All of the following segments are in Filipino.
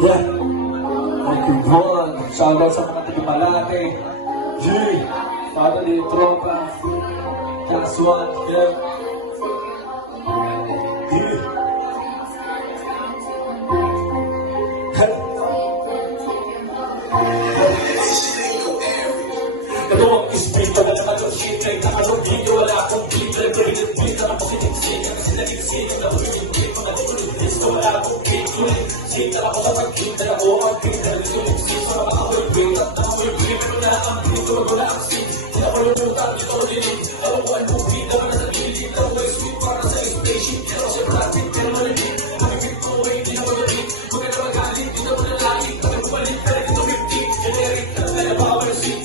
Yeah. Nagpibon. Shoutout sa mga tagimalate. G. Family, tropa. That's one. Yeah. Yeah. Dalawang espiritu na nakalong shit-train, nakalong video, wala akong clip-train, brilliant-beat, na napakinig siya, kasi naging-sinig, na ulit-ulit, mga ulit-ulit, so wala akong clip-train, sitar ako sa pag-clip, na ako ang clip, na ulit-ulit, so mga ulit-ulit, at nakamulit-ulit, pero na ang dito, wala ang sin, sinakululutan, dito ulit, alam ko ang movie, naman na sa pilit, na always sweet, para sa station, pero sa traffic, pero malamig, mamigit ko, hindi na malamig, huwag na magalit, hindi na malalait, kami pumalit, pero dito 50, generic, na power seat,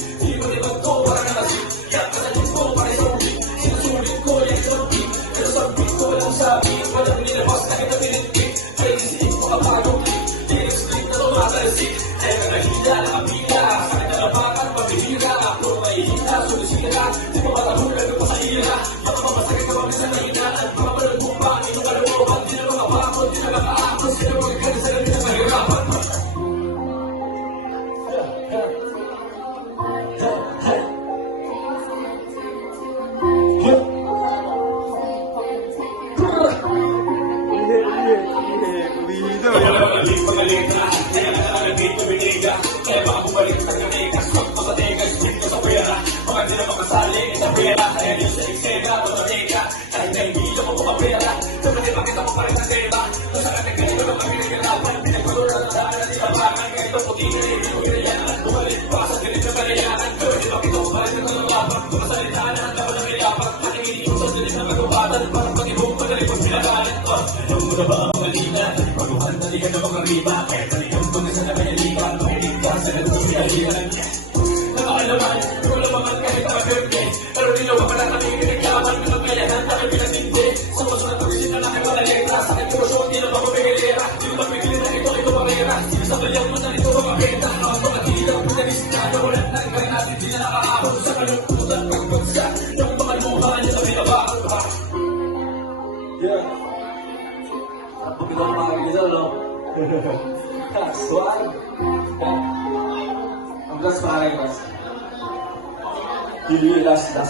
walang nilabas na kita pinitpit. Kaya sisip ko kapagong clip. Tinextrip na tumatalsik. Kaya nakahila, nakapila. Sa kinalabakan, pabihira. Kung may hila, sulisira. Di pa matahulan ko sa ira. Baka mamasakit ka kami sa nina. At papalag mo pa, inukalawawan. Di na makapakot, di na makaakot. Sila magkakalit sa gabi na mahirapan. Pagaling na, kaya nakalagay tuminiga. Kaya baka bumalik na kanikas. Magpapatigas, dito sa pera. Baka di na makasali sa pera. Kaya yun sa eksena, mataniga. Kahit na hindi ako pumapera. Kapag makita mo pa rin ang tema. Kung saan natin ganito ng pagkakagalapan. Pinagpuluran na daan na nilabangan. Kaya ito puti na rin yung kinayanan. Bumalik pa sa ganito na kanayanan. Kapag di makita mo pa rin ang nalaban. Kung masalita na ang dapat ng kinayapan. Nakingin mo sa dilim na magubatan. Parang pag-ibong pagaling pag pinagalan. Alam mo na ba ang malina? Baguhan na di ka na makariba. Kaya talikang ko na sa nakayalipan. Makinig ka sa ganito pinalihan. Nakakalaman, kung lamangan kahit nakapirte. Pero nilawa ka na kami pinagyaman. Kung nagmayahan na kami pinasindi. Sa masunod pag-isin na namin wala letra. Sa aking kurosyon, di na mapapigilera. Di na mapigilin na ito mamera. Sa balyang mo na ito mamageta. Ang mga tilaw, pinalista. Nawalan ng gaya natin, di na nakahapon. Sa kalungkutan, pagpagsa. Yung mga luha niya na binabaan ka. Yeah. Pag ito ang mga gisa, no? Swag. Ang gas para mas. Hindi last sa